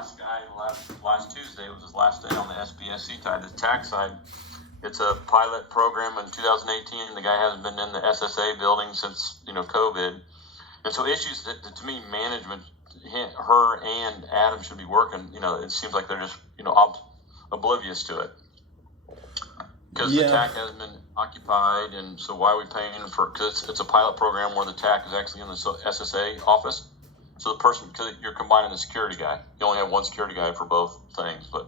last guy, last Tuesday was his last day on the SBSC side. The tax side, it's a pilot program in 2018. The guy hasn't been in the SSA building since, COVID. And so issues that to me, management, her and Adam should be working, it seems like they're just, oblivious to it. Because the TAC hasn't been occupied, and so why are we paying for? Because it's a pilot program where the TAC is actually in the SSA office. So the person, because you're combining the security guy, you only have one security guy for both things. But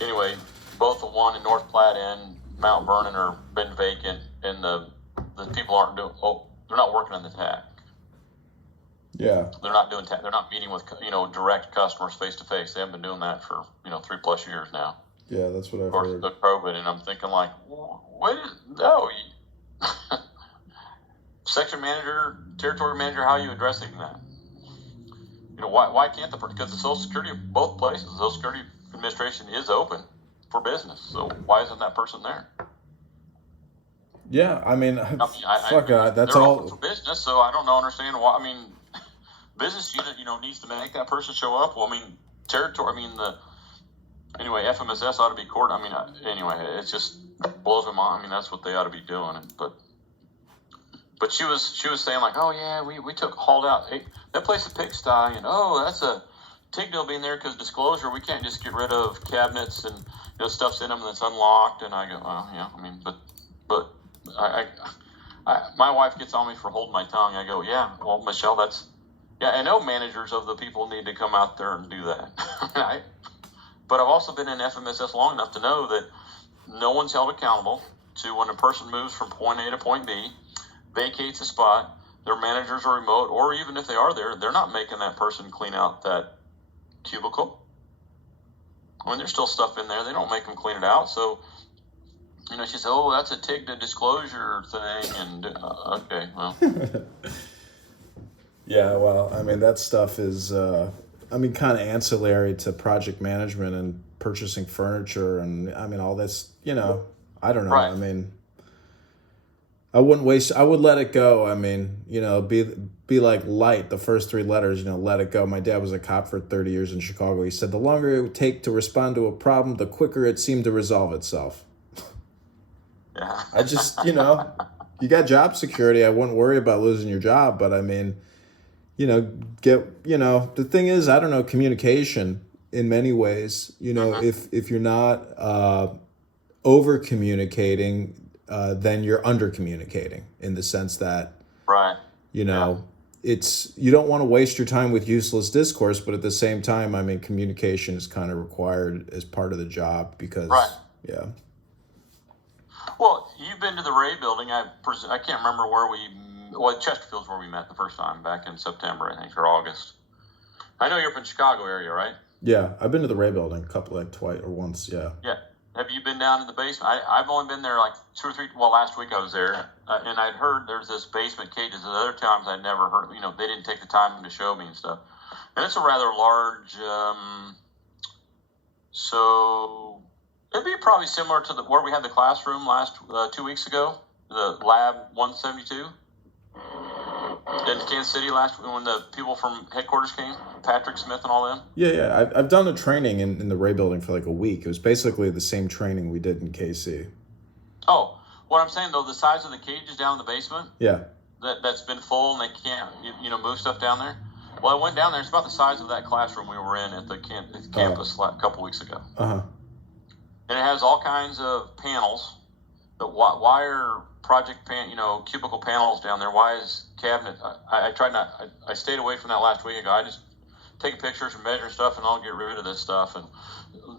anyway, both the one in North Platte and Mount Vernon are been vacant, and the people aren't doing. They're not working on the TAC. Yeah, they're not doing. They're not meeting with direct customers face to face. They haven't been doing that for 3+ years now. Yeah, that's what I've heard. Of course, COVID, and I'm thinking like, section manager, territory manager, how are you addressing that? Why can't because the Social Security of both places, the Social Security Administration is open for business. So why isn't that person there? Yeah, that's they're all open for business. So I don't understand why. Business unit, needs to make that person show up. Well, territory. Anyway, FMSS ought to be court. Anyway, it just blows my mind. That's what they ought to be doing. But she was saying like, oh yeah, we hauled out that place a pigsty, and that's a TIG deal being there because disclosure. We can't just get rid of cabinets and stuff's in them that's unlocked. And I go, but I my wife gets on me for holding my tongue. I go, yeah, well, Michelle, I know managers of the people need to come out there and do that. But I've also been in FMSS long enough to know that no one's held accountable to when a person moves from point A to point B, vacates a spot, their managers are remote, or even if they are there, they're not making that person clean out that cubicle. There's still stuff in there. They don't make them clean it out. So, she said, oh, that's a TIG to disclosure thing. And, okay, well. Yeah, well, that stuff is... kind of ancillary to project management and purchasing furniture and all this, I don't know. Right. I would let it go. Be like light, the first 3 letters, let it go. My dad was a cop for 30 years in Chicago. He said the longer it would take to respond to a problem, the quicker it seemed to resolve itself. Yeah. I just, you got job security. I wouldn't worry about losing your job, but the thing is, I don't know, communication in many ways, if you're not over communicating, then you're under communicating in the sense that, right. It's, you don't want to waste your time with useless discourse, but at the same time, communication is kind of required as part of the job because, right. Yeah. Well, you've been to the Ray building. I can't remember Chesterfield's where we met the first time back in September, I think, or August. I know you're from the Chicago area, right? Yeah, I've been to the Ray building a couple, twice or once, yeah. Yeah. Have you been down in the basement? I've only been there like 2 or 3, last week I was there, and I'd heard there's this basement cages. At other times I'd never heard, they didn't take the time to show me and stuff. And it's a rather large, so it'd be probably similar to where we had the classroom last 2 weeks ago, the Lab 172. In Kansas City last week when the people from headquarters came, Patrick Smith and all them. Yeah. I've done a training in the Ray building for like a week. It was basically the same training we did in KC. Oh, what I'm saying though, the size of the cages down in the basement. Yeah. That's been full and they can't move stuff down there. Well, I went down there. It's about the size of that classroom we were in at the campus a couple weeks ago. Uh-huh. And it has all kinds of panels. The wire project cubicle panels down there. Why is cabinet? I tried not. I stayed away from that last week ago. I just take pictures and measure stuff, and I'll get rid of this stuff. And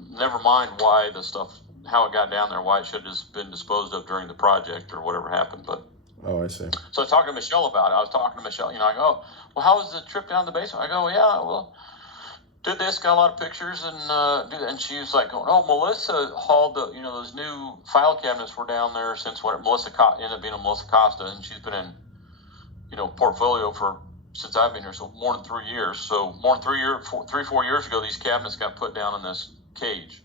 never mind why the stuff, how it got down there, why it should have been disposed of during the project or whatever happened. But oh, I see. So I was talking to Michelle about it. I was talking to Michelle. I go, well, how was the trip down to the basement? I go, yeah, well, did this, got a lot of pictures, and she was like, oh, Melissa hauled those new file cabinets were down there since Melissa ended up being a Melissa Costa, and she's been in, portfolio since I've been here, so more than 3 years. So more than 3-4 years ago, these cabinets got put down in this cage.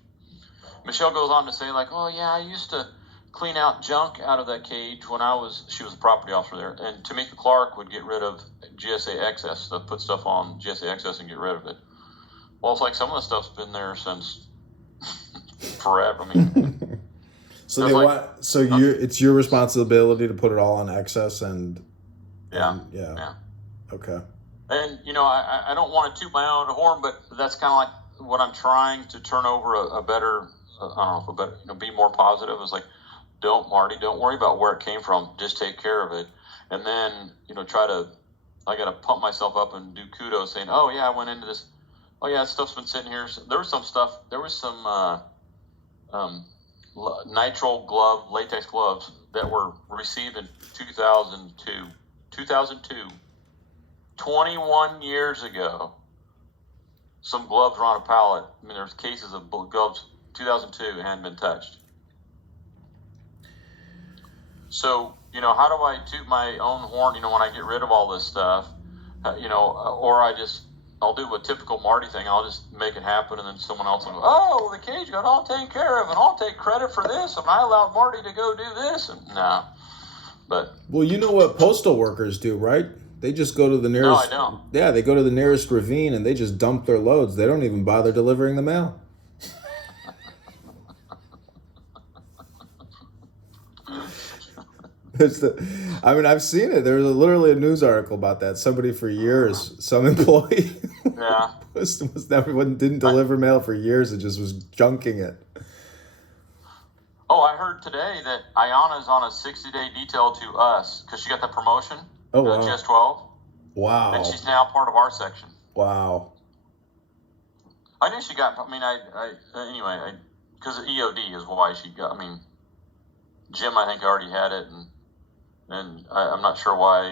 Michelle goes on to say like, oh yeah, I used to clean out junk out of that cage when she was a property officer there, and Tamika Clark would get rid of GSA excess, put stuff on GSA excess and get rid of it. Well, it's like some of the stuff's been there since forever. I mean, So there's they like, want. So it's your responsibility to put it all on excess and. yeah. Okay. And I don't want to toot my own horn, but that's kind of like what I'm trying to turn over a better. I don't know if a better, be more positive. Is like, don't worry about where it came from. Just take care of it, and then try to. I got to pump myself up and do kudos, saying, "Oh yeah, I went into this. Oh yeah, stuff's been sitting here." So there was some stuff. There was some nitrile glove, latex gloves that were received in 2002. 2002. 21 years ago, some gloves were on a pallet. I mean, there's cases of gloves 2002 hadn't been touched. So, how do I toot my own horn, when I get rid of all this stuff, or I'll do a typical Marty thing. I'll just make it happen, and then someone else will go, oh, the cage got all taken care of, and I'll take credit for this, and I allowed Marty to go do this. And no. But. Well, you know what postal workers do, right? They just go to the nearest. No, I don't. Yeah, they go to the nearest ravine and they just dump their loads. They don't even bother delivering the mail. I've seen it. There was literally a news article about that. Somebody for years, some employee, didn't deliver mail for years. It just was junking it. Oh, I heard today that Ayana's on a 60-day detail to us because she got that promotion. Oh, wow. GS12. Wow. And she's now part of our section. Wow. I knew she got, anyway, because EOD is why she got, Jim, I think, already had it, and I'm not sure why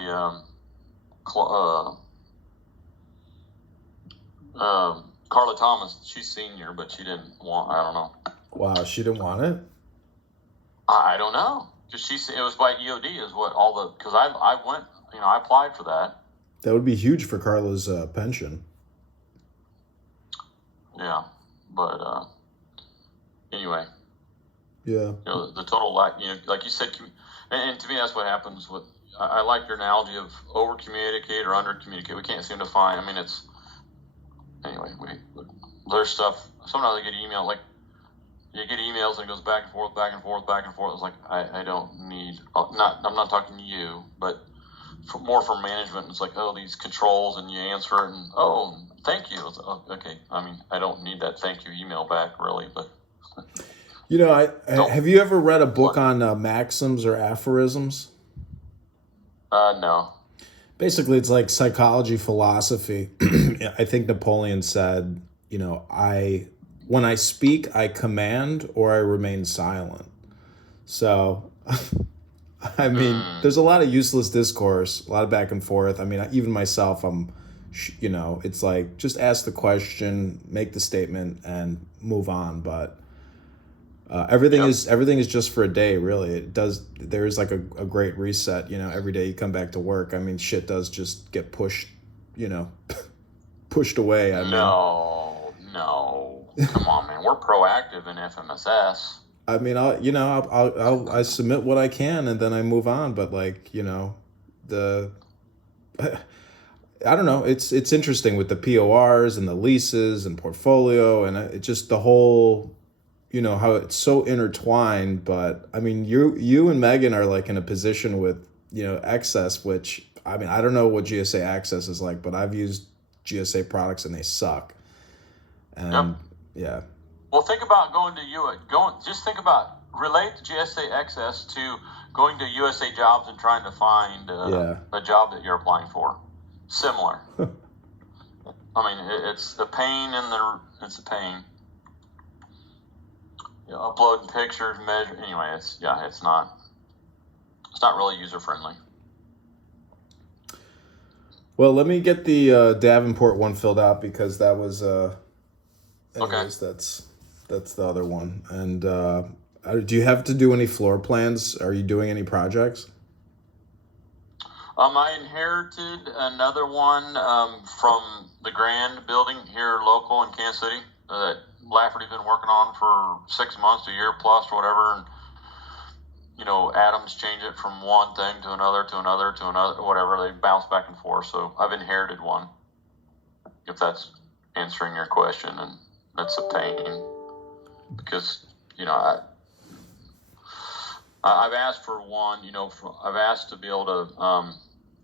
Carla Thomas, she's senior, but she didn't want, I don't know. Wow, she didn't want it? I don't know. Because it was by EOD is what because I went, I applied for that. That would be huge for Carla's pension. Yeah, but anyway. Yeah. The total lack, like you said, and to me that's what happens with. I like your analogy of over communicate or under communicate. We can't seem to find. it's anyway. There's stuff. Sometimes I get email like. You get emails and it goes back and forth, back and forth, back and forth. It's like I don't need. I'm not talking to you, but more from management. It's like, oh, these controls, and you answer it, and oh, thank you. It's, oh, okay. I don't need that thank you email back really, but. Have you ever read a book on maxims or aphorisms? No. Basically, it's like psychology, philosophy. I think Napoleon said, when I speak, I command or I remain silent. So, there's a lot of useless discourse, a lot of back and forth. Even myself, it's like, just ask the question, make the statement, and move on. But everything is just for a day, really. There is like a great reset, every day you come back to work. Shit does just get pushed, pushed away. No. Come on, man. We're proactive in FMSS. I submit what I can and then I move on. But I don't know. It's interesting with the PORs and the leases and portfolio and it just the whole, how it's so intertwined. But you and Megan are like in a position with, excess, which I don't know what GSA Access is like, but I've used GSA products and they suck. And yeah. Well, think about just think about relate the GSA Access to going to USA Jobs and trying to find a job that you're applying for. Similar. It's the pain it's the pain. Uploading pictures, measure. Anyway, it's not really user friendly. Well, let me get the Davenport one filled out because that was anyways, okay. That's the other one. And do you have to do any floor plans? Are you doing any projects? I inherited another one from the Grand building here local in Kansas City that Lafferty's been working on for 6 months, a year plus, or whatever. And Adams change it from one thing to another, whatever. They bounce back and forth. So I've inherited one. If that's answering your question, and that's a pain because I've asked for one. I've asked to be able to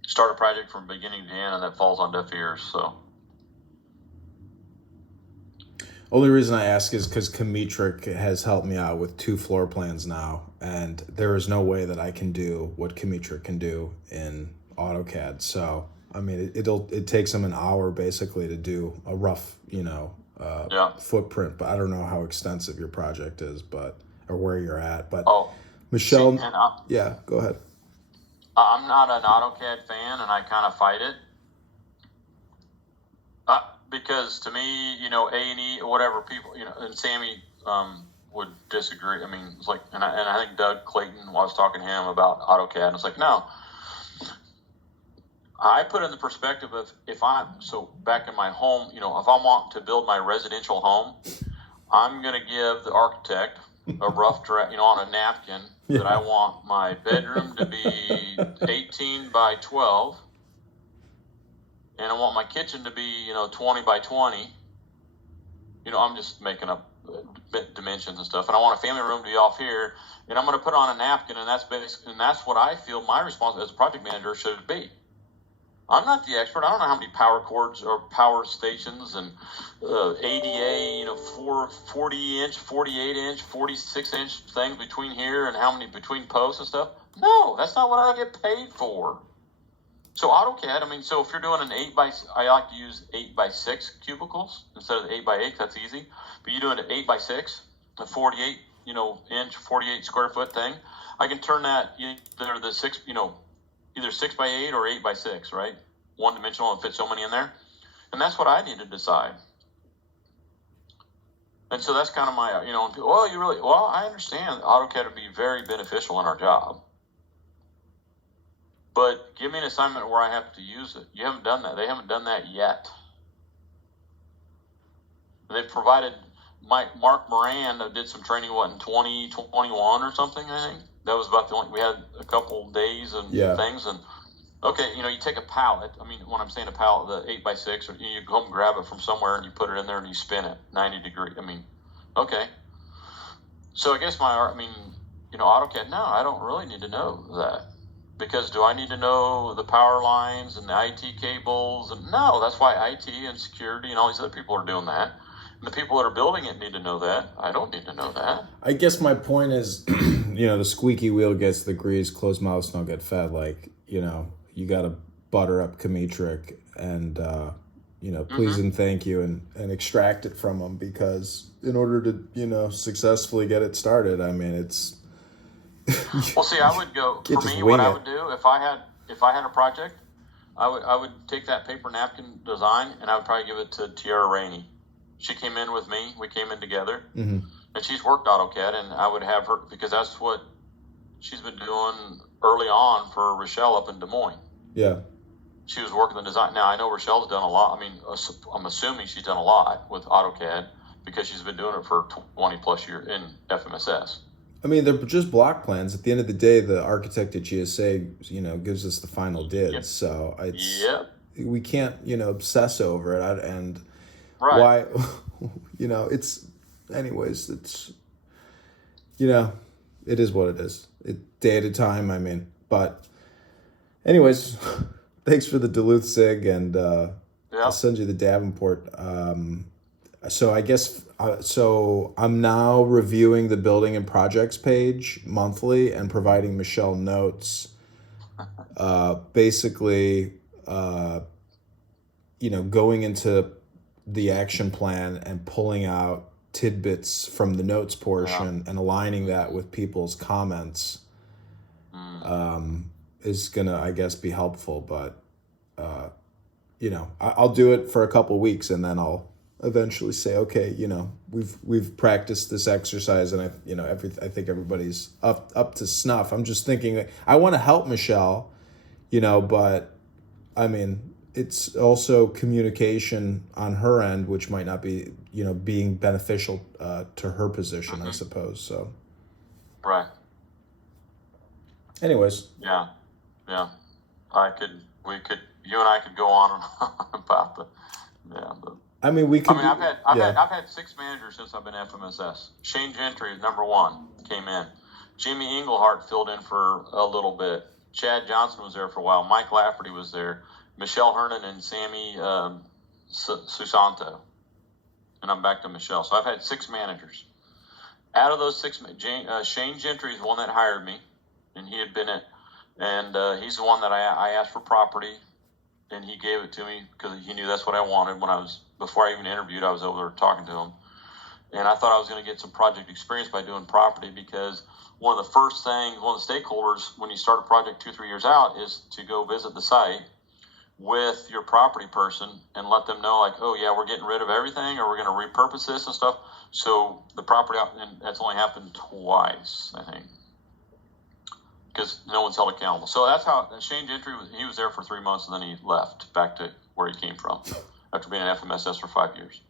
start a project from beginning to end, and that falls on deaf ears. So. Only reason I ask is because Distrct has helped me out with 2 floor plans now, and there is no way that I can do what Distrct can do in AutoCAD. So, I mean, it takes them an hour basically to do a rough, footprint. But I don't know how extensive your project is, or where you're at. But Michelle, yeah, go ahead. I'm not an AutoCAD fan, and I kind of fight it. Because to me, A&E, whatever people, and Sammy would disagree. I mean, it's like, and I think Doug Clayton, I was talking to him about AutoCAD, and it's like, no. I put in the perspective of so back in my home, if I want to build my residential home, I'm going to give the architect a rough draft, on a napkin, that I want my bedroom to be 18 by 12. And I want my kitchen to be, 20 by 20. I'm just making up dimensions and stuff. And I want a family room to be off here. And I'm going to put on a napkin, and that's what I feel my responsibility as a project manager should be. I'm not the expert. I don't know how many power cords or power stations and ADA, 40-inch, 48-inch, 46-inch things between here and how many between posts and stuff. No, that's not what I get paid for. So AutoCAD, so if you're doing I like to use 8x6 cubicles instead of the 8x8. That's easy. But you're doing an 8x6, a 48, inch, 48 square foot thing. I can turn that either 6x8 or 8x6, right? One dimensional and fit so many in there, and that's what I need to decide. And so that's kind of my, I understand AutoCAD would be very beneficial in our job. But give me an assignment where I have to use it. You haven't done that. They haven't done that yet. They've provided Mark Moran did some training, in 2021 or something, I think. That was about the only, we had a couple days and things. And, okay, you take a pallet. When I'm saying a pallet, the 8x6, or you go home and grab it from somewhere and you put it in there and you spin it 90 degrees. Okay. So I guess AutoCAD, no, I don't really need to know that. Because do I need to know the power lines and the IT cables? And no, that's why IT and security and all these other people are doing that. And the people that are building it need to know that. I don't need to know that. I guess my point is, the squeaky wheel gets the grease, closed mouths don't get fed. Like, you got to butter up Distrct and, please and thank you and extract it from them, because in order to, successfully get it started, it's... Well, see, I would go, for me, what I would do, if I had a project, I would take that paper napkin design and I would probably give it to Tiara Rainey. She came in with me. We came in together. Mm-hmm. And she's worked AutoCAD, and I would have her, because that's what she's been doing early on for Rochelle up in Des Moines. Yeah. She was working the design. Now, I know Rochelle's done a lot. I'm assuming she's done a lot with AutoCAD because she's been doing it for 20 plus years in FMSS. They're just block plans. At the end of the day, the architect at GSA, gives us the final did. Yep. So we can't, obsess over it. And why, it's, anyways, it's, it is what it is. Day at a time, But anyways, thanks for the Duluth SIG, and I'll send you the Davenport. So I guess, so I'm now reviewing the building and projects page monthly and providing Michelle notes, basically, going into the action plan and pulling out tidbits from the notes portion and aligning that with people's comments, is gonna, I guess, be helpful. But, I'll do it for a couple weeks, and then I'll eventually say, okay, we've practiced this exercise, and I think everybody's up to snuff. I'm just thinking, I want to help Michelle, but it's also communication on her end, which might not be, being beneficial to her position, I suppose. So, right. Anyways. Yeah. You and I could go on and on about I mean, we could. I've had 6 managers since I've been FMSS. Shane Gentry is number 1, came in. Jimmy Englehart filled in for a little bit. Chad Johnson was there for a while. Mike Lafferty was there. Michelle Hernan and Sammy Susanto. And I'm back to Michelle. So I've had 6 managers. Out of those 6, Shane Gentry is the one that hired me, and he had been it. And he's the one that I asked for property, and he gave it to me because he knew that's what I wanted. Before I even interviewed, I was over there talking to him, and I thought I was going to get some project experience by doing property, because one of the stakeholders when you start a project 2-3 years out is to go visit the site with your property person and let them know, like, oh yeah, we're getting rid of everything, or we're going to repurpose this and stuff. So the property, and that's only happened twice, I think, because no one's held accountable. So that's how Shane Gentry he was there for 3 months, and then he left back to where he came from after being an FMSS for 5 years.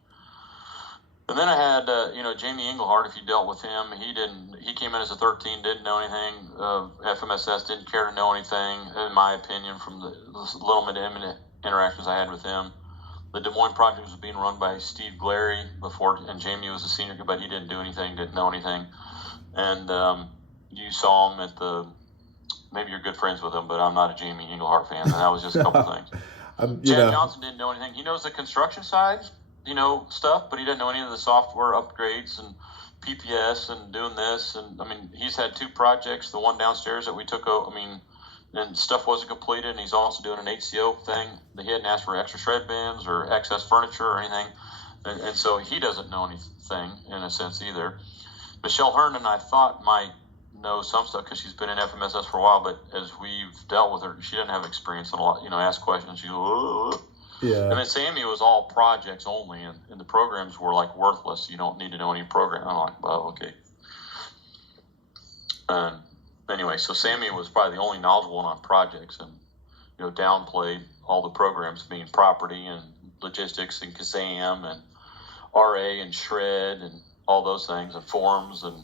And then I had Jamie Englehart. If you dealt with him, he came in as a 13, didn't know anything of FMSS, didn't care to know anything, in my opinion, from the little bit interactions I had with him. The Des Moines project was being run by Steve Glary before, and Jamie was a senior, but he didn't do anything, didn't know anything. And you saw him at maybe you're good friends with him, but I'm not a Jamie Englehart fan, and that was just a couple things. Chad Johnson didn't know anything. He knows the construction side, stuff, but he doesn't know any of the software upgrades and PPS and doing this. And I mean, he's had 2 projects, the one downstairs that we took over. I mean, and stuff wasn't completed, and he's also doing an HCO thing. He hadn't asked for extra shred bins or excess furniture or anything. And so he doesn't know anything in a sense either. Michelle Herndon, I thought, might know some stuff because she's been in FMSS for a while, but as we've dealt with her, she doesn't have experience in a lot, ask questions. She goes, yeah. And then Sammy was all projects only, and the programs were like worthless. You don't need to know any program. I'm like, well, okay. Anyway, so Sammy was probably the only knowledgeable one on projects, and downplayed all the programs being property and logistics and Kazam and RA and shred and all those things and forms and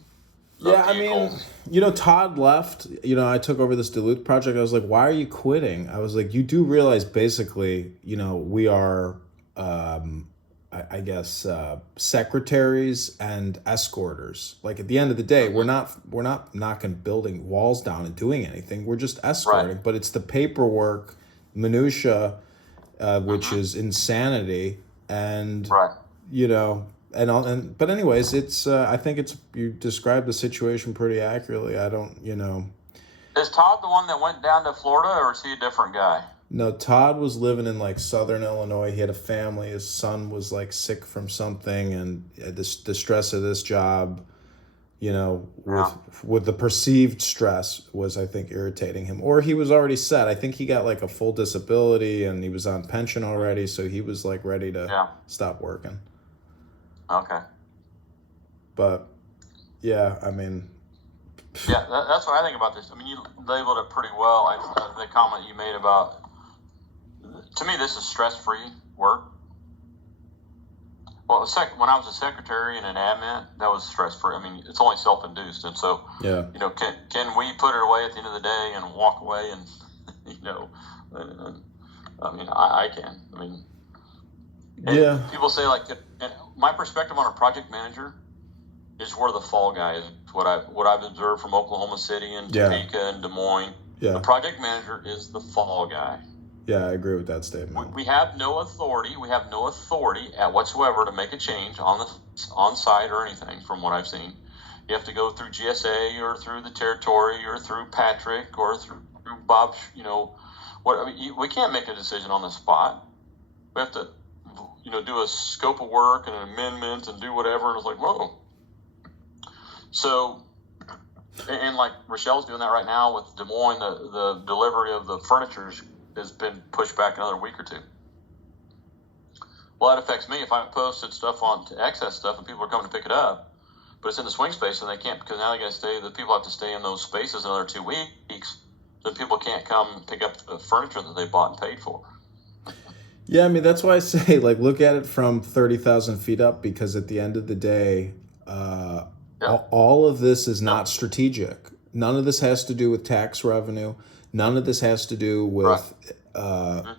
vehicles. I mean, Todd left. I took over this Duluth project. I was like, why are you quitting? I was like, you do realize basically, we are, I guess, secretaries and escorters. Like at the end of the day, we're not knocking building walls down and doing anything. We're just escorting. Right. But it's the paperwork minutia, which is insanity, and right. But anyways, it's I think you described the situation pretty accurately. I don't, Is Todd the one that went down to Florida, or is he a different guy? No, Todd was living in like Southern Illinois. He had a family. His son was like sick from something, and the stress of this job, with the perceived stress was, I think, irritating him. Or he was already set. I think he got like a full disability, and he was on pension already, so he was like ready to stop working. Okay. But, yeah, I mean... Yeah, that's what I think about this. I mean, you labeled it pretty well. The comment you made about... To me, this is stress-free work. Well, when I was a secretary and an admin, that was stress-free. I mean, it's only self-induced. And so, can we put it away at the end of the day and walk away and, I mean, I can. I mean... People say, like, my perspective on a project manager is where the fall guy is. What I've observed from Oklahoma City and Topeka and Des Moines. Yeah. The project manager is the fall guy. Yeah, I agree with that statement. We have no authority. We have no authority whatsoever to make a change on site or anything. From what I've seen, you have to go through GSA or through the territory or through Patrick or through Bob. We can't make a decision on the spot. We have to. Do a scope of work and an amendment and do whatever. And it's like, whoa. So, and like Rochelle's doing that right now with Des Moines, the delivery of the furniture has been pushed back another week or 2. Well, that affects me if I posted stuff on excess stuff and people are coming to pick it up, but it's in the swing space and they can't, because now the people have to stay in those spaces another 2 weeks. So people can't come pick up the furniture that they bought and paid for. Yeah, I mean, that's why I say, like, look at it from 30,000 feet up, because at the end of the day, all of this is not strategic. None of this has to do with tax revenue. None of this has to do with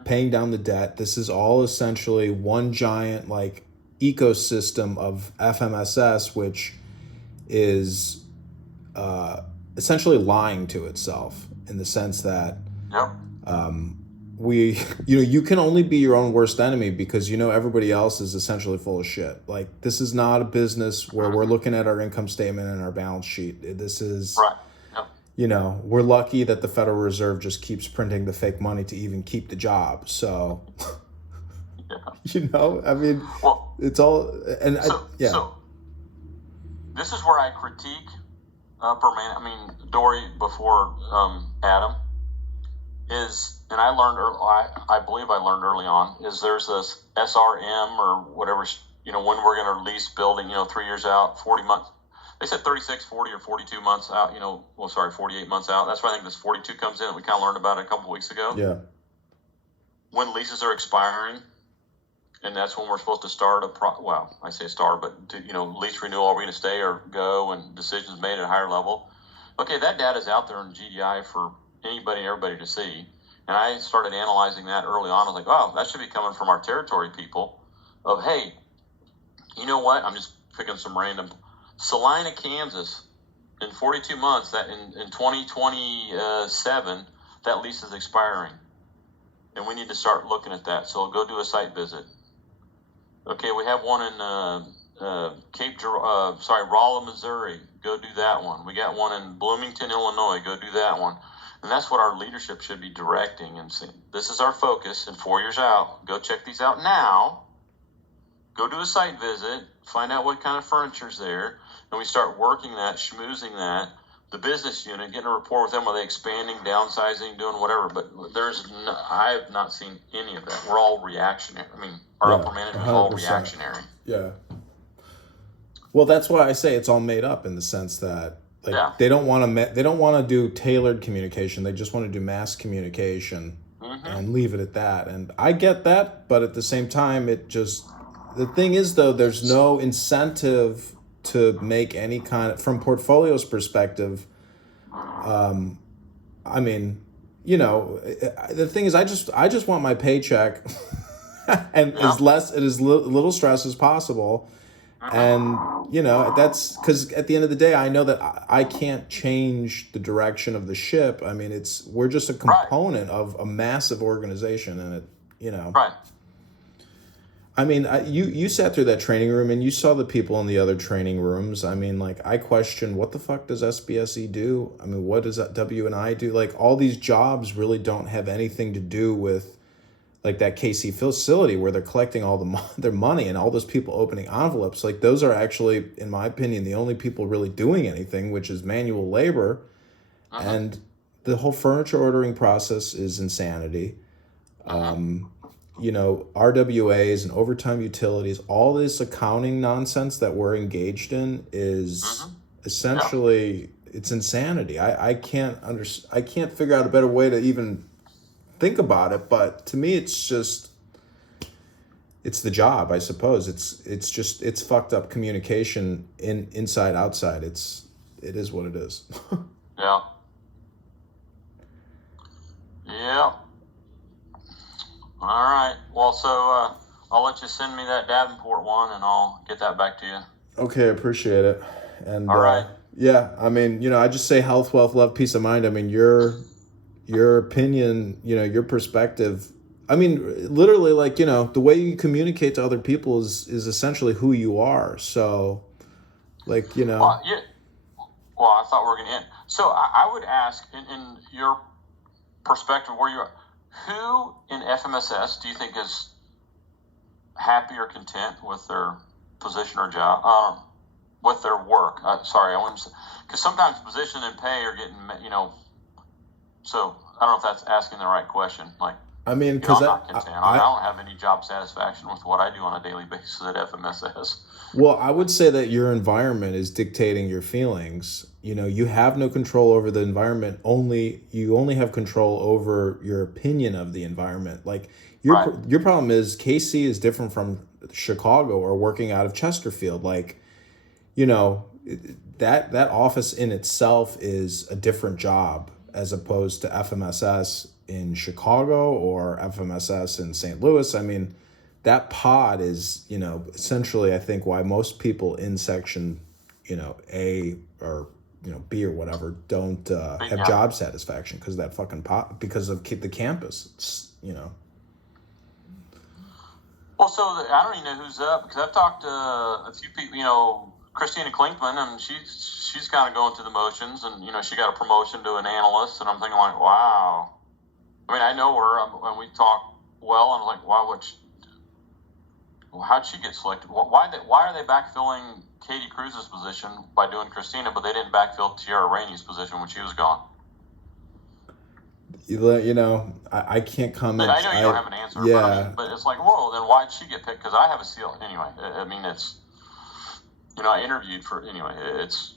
paying down the debt. This is all essentially one giant like ecosystem of FMSS, which is essentially lying to itself in the sense that Yep. you can only be your own worst enemy because everybody else is essentially full of shit. Like, this is not a business where we're looking at our income statement and our balance sheet. This is Right. Yep. We're lucky that the Federal Reserve just keeps printing the fake money to even keep the job. So Yeah. I mean, Well, it's all and so this is where I critique Dory before Adam is, and I learned I believe I learned early on is there's this SRM or whatever, when we're going to lease building, 3 years out, 40 months. They said 36, 40, or 42 months out, 48 months out. That's why I think this 42 comes in. We kind of learned about it a couple of weeks ago. Yeah. When leases are expiring, and that's when we're supposed to start I say start, but lease renewal, are we going to stay or go, and decisions made at a higher level. Okay, that data's out there in GDI for anybody and everybody to see. And I started analyzing that early on. I was like, oh, that should be coming from our territory people of, hey, you know what? I'm just picking some random. Salina, Kansas, in 42 months, that in 2027, that lease is expiring. And we need to start looking at that. So I'll go do a site visit. Okay, we have one in Rolla, Missouri. Go do that one. We got one in Bloomington, Illinois. Go do that one. And that's what our leadership should be directing and saying, this is our focus in 4 years out. Go check these out now. Go do a site visit. Find out what kind of furniture's there. And we start working that, schmoozing that. The business unit, getting a rapport with them. Are they expanding, downsizing, doing whatever? But I have not seen any of that. We're all reactionary. Our upper management is all reactionary. Yeah. Well, that's why I say it's all made up in the sense that they don't want to do tailored communication. They just want to do mass communication and leave it at that. And I get that, but at the same time, the thing is though, there's no incentive to make any kind of, from Portfolio's perspective. The thing is, I just want my paycheck and as little stress as possible. And, that's because at the end of the day, I know that I can't change the direction of the ship. We're just a component of a massive organization, and Right. You sat through that training room and you saw the people in the other training rooms. I question, what the fuck does SBSE do? What does W&I do? All these jobs really don't have anything to do with that KC facility where they're collecting all their money and all those people opening envelopes. Those are actually, in my opinion, the only people really doing anything, which is manual labor. And the whole furniture ordering process is insanity. RWAs and overtime utilities, all this accounting nonsense that we're engaged in is essentially, it's insanity. I can't figure out a better way to even think about it, but to me it's the job, I suppose. It's fucked up communication inside outside. It is what it is. Yeah. All right. Well, so I'll let you send me that Davenport one, and I'll get that back to you. Okay, appreciate it. And all right. I just say health, wealth, love, peace of mind. Your opinion, your perspective. Literally, the way you communicate to other people is essentially who you are. So, Well, I thought we were going to end. So I would ask, in your perspective, where you are, who in FMSS do you think is happy or content with their position or job, with their work? Because sometimes position and pay are getting, So I don't know if that's asking the right question. I'm not content. I don't have any job satisfaction with what I do on a daily basis at FMSS. Well, I would say that your environment is dictating your feelings. You have no control over the environment. You only have control over your opinion of the environment. Your problem is KC is different from Chicago or working out of Chesterfield. That office in itself is a different job as opposed to FMSS. in Chicago or FMSS in St. Louis. I mean, that pod is, essentially, I think, why most people in section, A or, B or whatever don't have job satisfaction because that fucking pod, because of the campus. Well, so I don't even know who's up because I've talked to a few people, Christina Klinkman, and she's kind of going through the motions, and she got a promotion to an analyst, and I'm thinking like, wow. I mean, I know her, and we talk well, and I'm like, wow, how'd she get selected? Why are they backfilling Katie Cruz's position by doing Christina, but they didn't backfill Tiara Rainey's position when she was gone? I can't comment. I know you don't have an answer, yeah. but it's like, whoa, then why'd she get picked? Because I have a seal. Anyway, I mean, it's, I interviewed for, anyway, it's,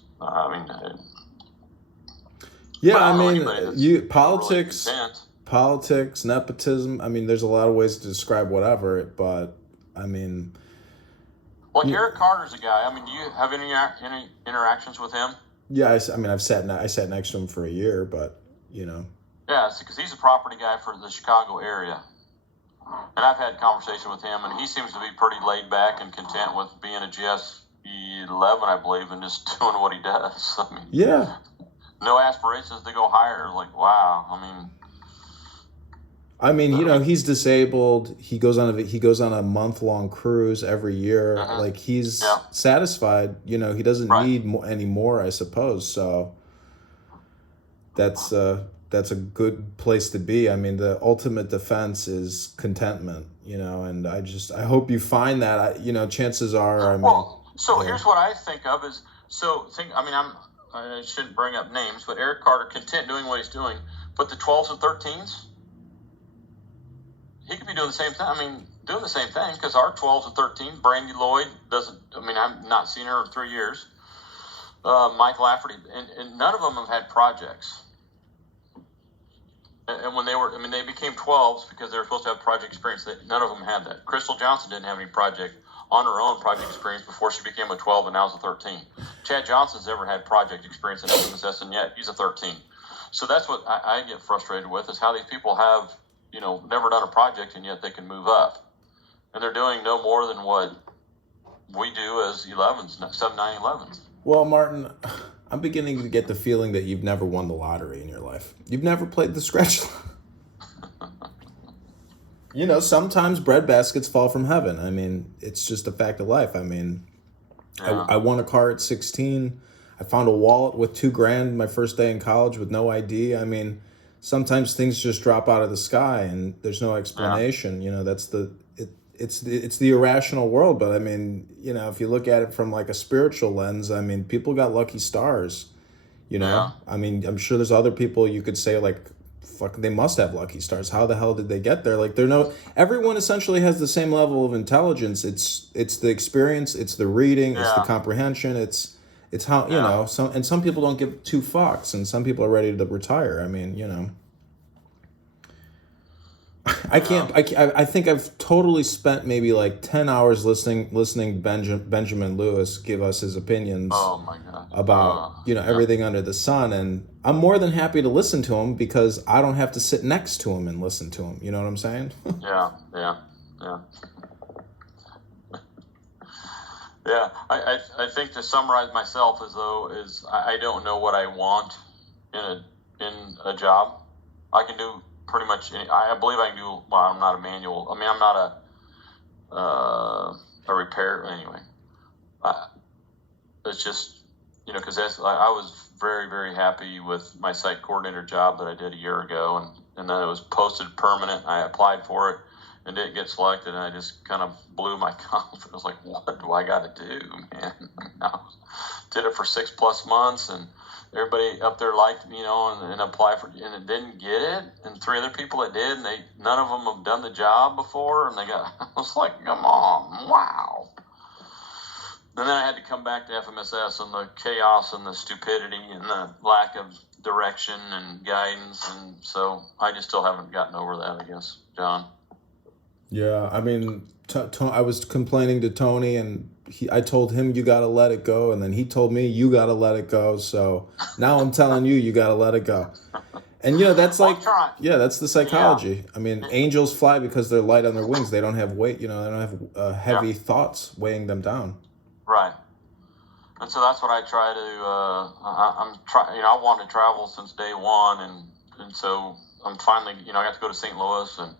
politics, nepotism. I mean, there's a lot of ways to describe whatever, but, I mean. Well, Eric Carter's a guy. I mean, do you have any interactions with him? Yeah, I sat next to him for a year, but, Yeah, because he's a property guy for the Chicago area. And I've had conversation with him, and he seems to be pretty laid back and content with being a GS11, I believe, and just doing what he does. I mean, yeah. No aspirations to go higher. Like, wow. He's disabled. He goes on a month-long cruise every year. Like, he's satisfied. He doesn't need any more, I suppose. So that's a good place to be. I mean, the ultimate defense is contentment, and I hope you find that. Chances are, here's what I think of is, I shouldn't bring up names, but Eric Carter, content doing what he's doing, but the 12s and 13s, he could be doing the same thing. Doing the same thing, because our 12s and 13s, Brandy Lloyd I've not seen her in 3 years. Mike Lafferty, and none of them have had projects. And when they became 12s because they were supposed to have project experience. None of them had that. Crystal Johnson didn't have any project on her own project experience before she became a 12, and now is a 13. Chad Johnson's never had project experience in FMSS, and yet he's a 13. So that's what I get frustrated with, is how these people have, never done a project, and yet they can move up. And they're doing no more than what we do as 11s, 7, 9, 11s. Well, Martin, I'm beginning to get the feeling that you've never won the lottery in your life. You've never played the scratch. Sometimes breadbaskets fall from heaven. It's just a fact of life. I won a car at 16. I found a wallet with $2,000 my first day in college with no ID. Sometimes things just drop out of the sky and there's no explanation. That's it's the irrational world. But if you look at it from like a spiritual lens, people got lucky stars. I'm sure there's other people you could say like, fuck, they must have lucky stars. How the hell did they get there? Like, everyone essentially has the same level of intelligence. It's the experience, it's the reading, it's the comprehension, it's how some people don't give two fucks, and some people are ready to retire. I think I've totally spent maybe like 10 hours listening Benjamin Lewis give us his opinions about everything under the sun, and I'm more than happy to listen to him because I don't have to sit next to him and listen to him. You know what I'm saying? Yeah. Yeah, I think to summarize myself is I don't know what I want in a job. I can do pretty much I believe I can do. Well, I'm not a manual. I'm not a repair anyway. It's just because I was very, very happy with my site coordinator job that I did a year ago, and then it was posted permanent. I applied for it and didn't get selected, and I just kind of blew my confidence. I was like, what do I got to do, man? I did it for 6+ months, and everybody up there liked me, and applied for it, and it didn't get it. And 3 other people that did, and none of them have done the job before, and I was like, come on, wow. And then I had to come back to FMSS, and the chaos and the stupidity and the lack of direction and guidance, and so I just still haven't gotten over that, I guess, John. Yeah, I was complaining to Tony, and I told him you got to let it go, and then he told me you got to let it go. So now I'm telling you got to let it go. And that's Well, like, I'm trying. that's the psychology. I mean, angels fly because they're light on their wings. They don't have weight. They don't have heavy thoughts weighing them down. Right. And so that's what I try to. I'm trying. I wanted to travel since day one, and so I'm finally. I got to go to St. Louis and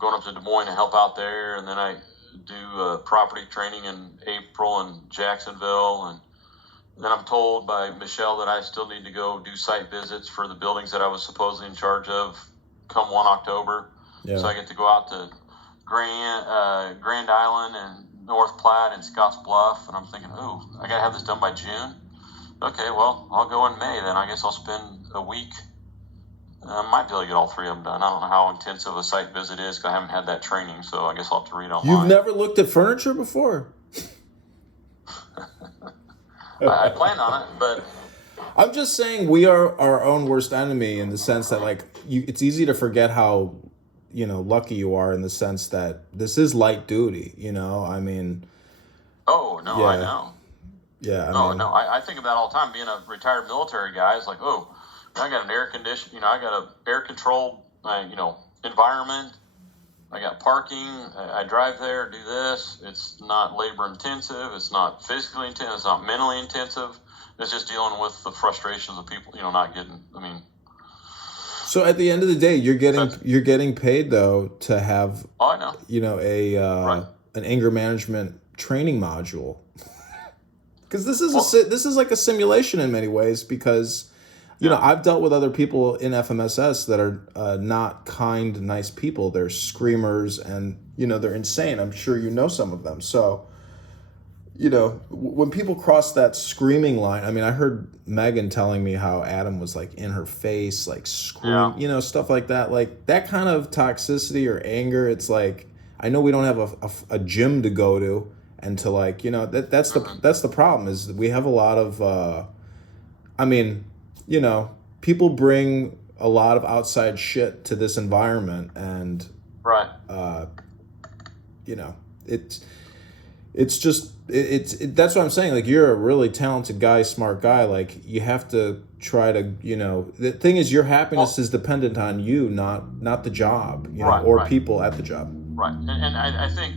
going up to Des Moines to help out there, and then I do property training in April in Jacksonville, and then I'm told by Michelle that I still need to go do site visits for the buildings that I was supposedly in charge of come 1 October. Yeah. So I get to go out to Grand Island and North Platte and Scotts Bluff, and I'm thinking, ooh, I got to have this done by June. Okay, well, I'll go in May then. I guess I'll spend a week. I might be able to get all three of them done. I don't know how intensive a site visit is because I haven't had that training, so I guess I'll have to read online. You've never looked at furniture before? I plan on it, but I'm just saying we are our own worst enemy in the sense that, like, it's easy to forget how, lucky you are in the sense that this is light duty, I mean. Oh, no, yeah. I know. Yeah. I think of that all the time. Being a retired military guy, it's like, oh, I got an air conditioned, I got a air controlled, environment. I got parking. I drive there, do this. It's not labor intensive. It's not physically intensive. It's not mentally intensive. It's just dealing with the frustrations of people, not getting. So at the end of the day, you're getting paid though to have. Oh, I know. An anger management training module. Because this is like a simulation in many ways because. I've dealt with other people in FMSS that are not kind, nice people. They're screamers and, they're insane. I'm sure you know some of them. So, when people cross that screaming line, I mean, I heard Megan telling me how Adam was like in her face, like scream, stuff like that. Like that kind of toxicity or anger, it's like, I know we don't have a gym to go to and to like, that's the problem is we have a lot of, people bring a lot of outside shit to this environment and right. It's just that's what I'm saying. Like you're a really talented guy, smart guy. Like you have to try to, the thing is your happiness is dependent on you, not the job, or people at the job. Right. And I think,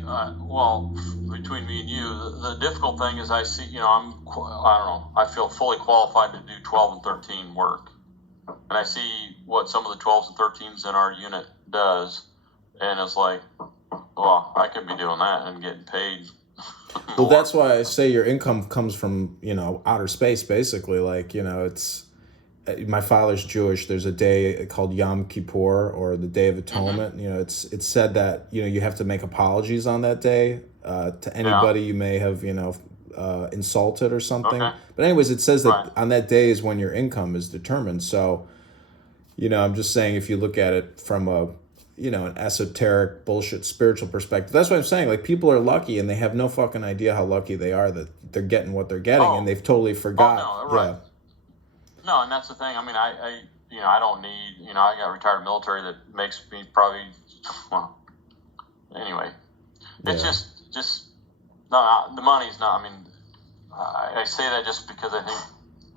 between me and you, the difficult thing is I see, I feel fully qualified to do 12 and 13 work. And I see what some of the 12s and 13s in our unit does. And it's like, well, I could be doing that and getting paid. Well, that's why I say your income comes from, outer space, basically. Like, it's, my father's Jewish. There's a day called Yom Kippur or the Day of Atonement. Mm-hmm. It's said that, you have to make apologies on that day to anybody you may have, insulted or something. Okay. But anyways, it says that on that day is when your income is determined. So, I'm just saying if you look at it from a, an esoteric bullshit spiritual perspective, that's what I'm saying. Like people are lucky and they have no fucking idea how lucky they are that they're getting what they're getting and they've totally forgot. Oh, no, right. Yeah. No, and that's the thing. I mean, I don't need, I got retired military that makes me probably, anyway, it's just, no, the money's not, I say that just because I think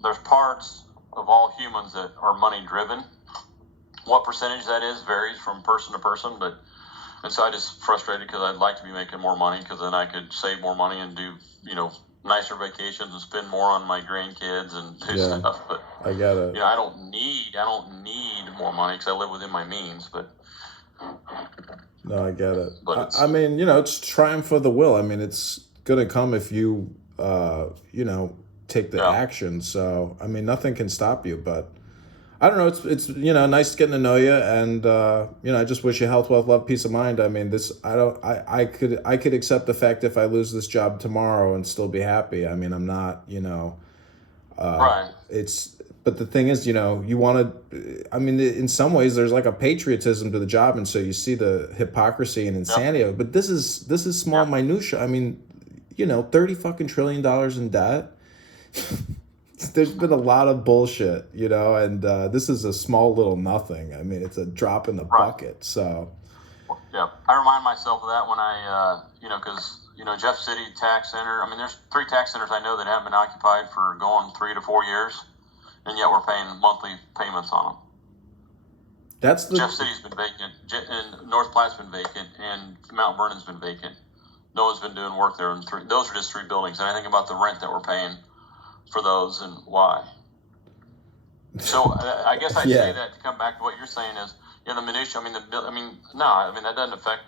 there's parts of all humans that are money driven. What percentage that is varies from person to person, and so I just frustrated because I'd like to be making more money because then I could save more money and do, nicer vacations and spend more on my grandkids and do stuff. But I got it. I don't need more money because I live within my means. But no, I get it. But it's triumph of the will. I mean, it's gonna come if you, take the action. So nothing can stop you. But I don't know. It's nice getting to know you, and I just wish you health, wealth, love, peace of mind. I mean, I could accept the fact if I lose this job tomorrow and still be happy. I mean, I'm not, right. But the thing is, you want to. I mean, in some ways, there's like a patriotism to the job, and so you see the hypocrisy and insanity of it. But this is small minutia. I mean, $30 fucking trillion in debt. There's been a lot of bullshit, and this is a small little nothing. I mean, it's a drop in the bucket. So, yeah, I remind myself of that when I, because Jeff City Tax Center. I mean, there's 3 tax centers I know that haven't been occupied for going 3 to 4 years, and yet we're paying monthly payments on them. That's the Jeff City's been vacant, and North Platte's been vacant, and Mount Vernon's been vacant. No one's been doing work there. Those are just 3 buildings. And I think about the rent that we're paying for those and why. So I guess I say that to come back to what you're saying is, the minutia. That doesn't affect.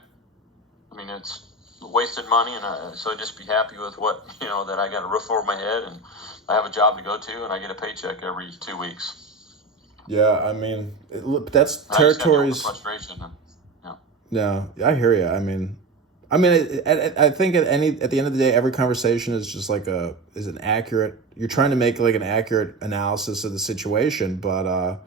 It's wasted money, and so just be happy with what that I got a roof over my head and I have a job to go to and I get a paycheck every 2 weeks. Yeah, that's territories. Frustration. No, I hear you. I think at the end of the day, every conversation is just like an accurate. You're trying to make like an accurate analysis of the situation, but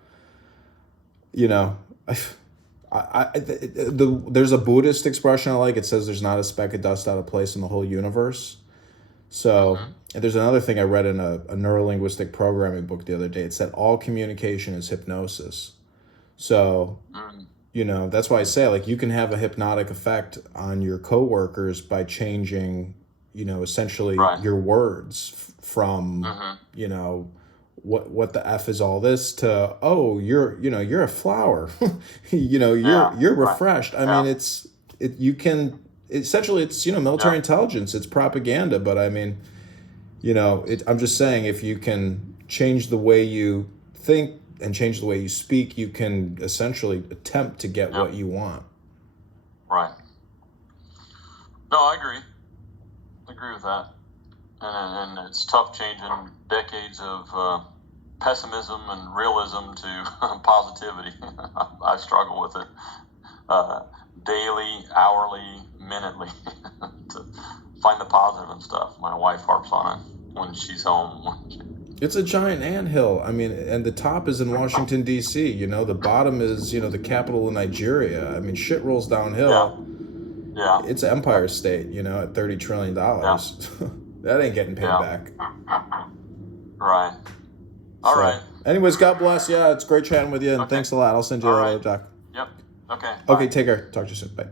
there's a Buddhist expression I like. It says there's not a speck of dust out of place in the whole universe. So, and there's another thing I read in a neurolinguistic programming book the other day. It said all communication is hypnosis. So, that's why I say, like, you can have a hypnotic effect on your coworkers by changing, essentially your words from, what the F is all this to, oh, you're a flower, you're refreshed. Essentially it's, military intelligence, it's propaganda, but I'm just saying, if you can change the way you think and change the way you speak, you can essentially attempt to get what you want. Right. No, I agree with that. And it's tough changing decades of pessimism and realism to positivity. I struggle with it daily, hourly, minutely to find the positive and stuff. My wife harps on it when she's home. It's a giant anthill. And the top is in Washington, D.C. The bottom is, the capital of Nigeria. Shit rolls downhill. Yeah. It's Empire State, at $30 trillion. That ain't getting paid back. Right. All right. Anyways, God bless. Yeah, it's great chatting with you, and thanks a lot. I'll send you a little, Jack. Yep. Okay. Okay, take care. Talk to you soon. Bye.